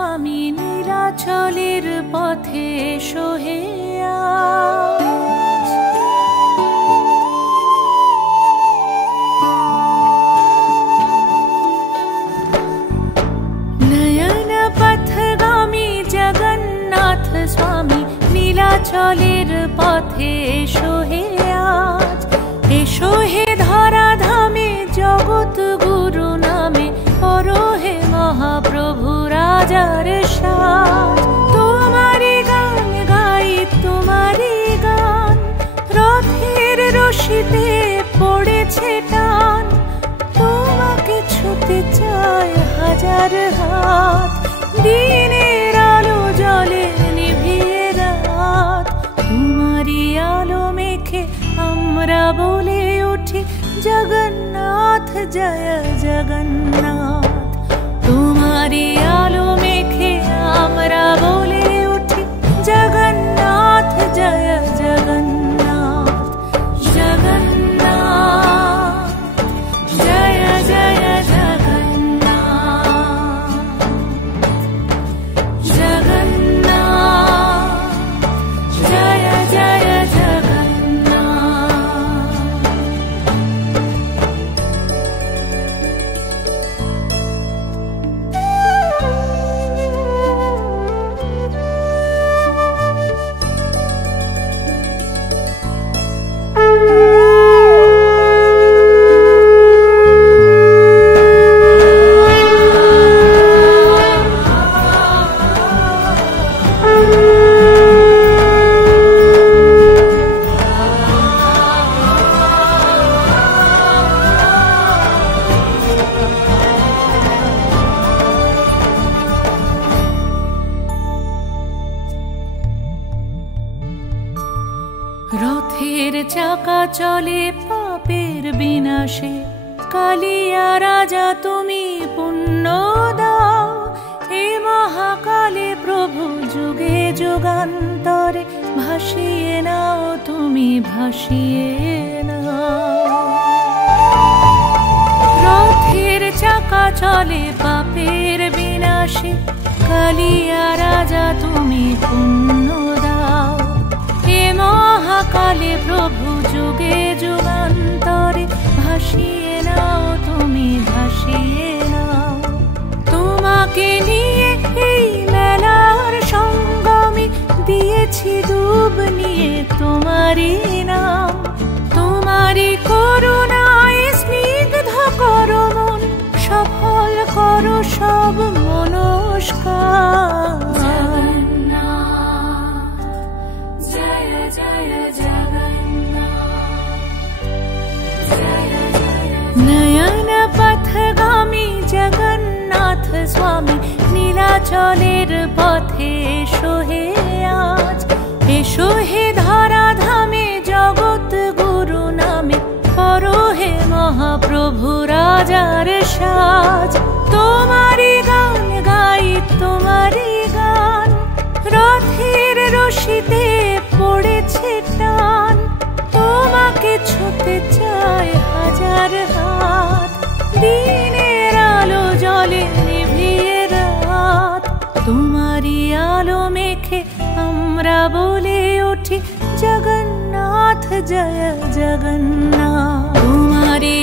स्वामी नीलाचलेर पथे एसो हे नयन पथगामी जगन्नाथ स्वामी नीलाचलेर पथे एसो हे आज एसो हे धराधामे जगत गुरु नामे परो हे महाप्रभु राजार साज तुम्हारी गान गाई तुम्हारी गान रथेर रशिते पड़ेछे टान তোমাকে ছুতে চায় হাজার হাত দিনের আলো জলে নিভিয়ে রাত তোমারই আলো মেখে আমরা বলে উঠি জগন্নাথ জয় জগন্নাথ তোমারই আলো মেখে আমরা বলে উঠি জগন্নাথ জয় জগন্নাথ জগন্নাথ জয় জয় জগন্নাথ জগন্নাথ জয় জয় রথের চাকা চলে পাপের বিনাশে কালিয়া রাজা তুমি পুণ্য দাও হে মহাকালে প্রভু যুগে যুগান্তরে ভাসিয়ে নাও তুমি ভাসিয়ে নাও রথের চাকা চলে পাপের বিনাশে কালিয়া রাজা তুমি পুণ্য দাও হে মহাকালে প্রভু যুগে যুগান্তরে ভাসিয়ে নাও তুমি ভাসিয়ে নাও তোমাকে নিয়ে এই মেলার সঙ্গমে দিয়েছি ডুব নিয়ে তোমারই নাম তোমারই করুণায় স্নিগ্ধ করো মন সফল করো সব মনস্কার नयन पथगामी जगन्नाथ स्वामी नीलाचलेर पथे एसो हे आज एसो हे धराधामे जगत गुरु नामे परो हे महाप्रभु राजार साज तुम्हारी गान गाई तुम्हारी गान रथेर रशिते पड़ेछे टान তোমাকে ছুতে চায় হাজার হাত দিনের আলো জলে নিভিয়ে রাত তোমারই আলো মেখে আমরা বলে উঠি জগন্নাথ জয় জগন্নাথ তোমারই